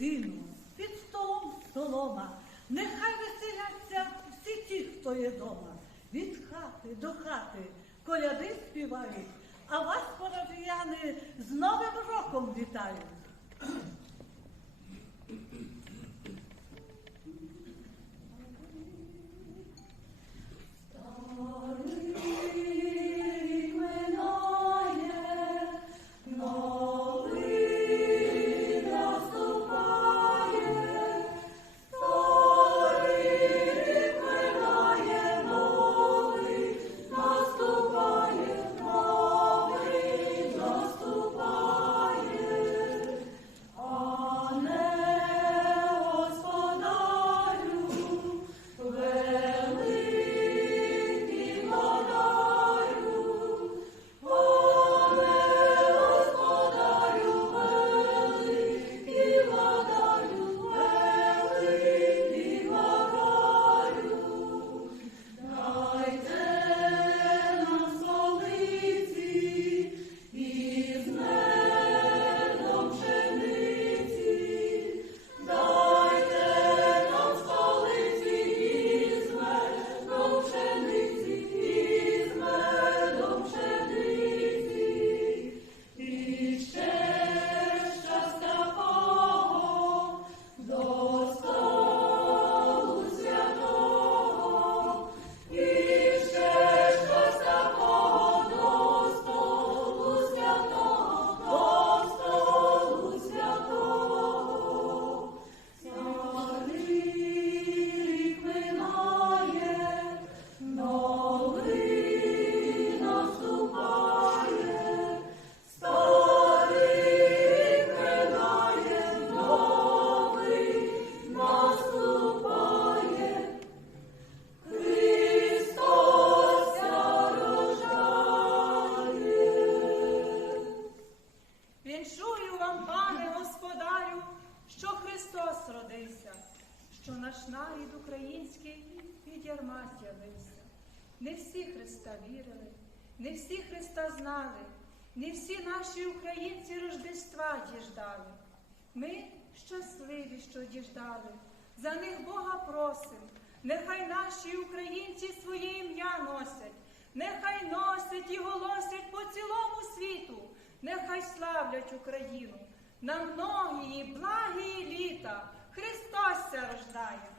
сіну, під столом столома. Нехай веселяться всі ті, хто є дома. Від хати до хати коляди співають, а вас, парафіяни, з Новим роком вітають. Ярма з'явився. Не всі Христа вірили, не всі Христа знали, не всі наші українці Рождества діждали. Ми щасливі, що діждали, за них Бога просим. Нехай наші українці своє ім'я носять, нехай носять і голосять по цілому світу, нехай славлять Україну. На многії благії літа Христос рождає.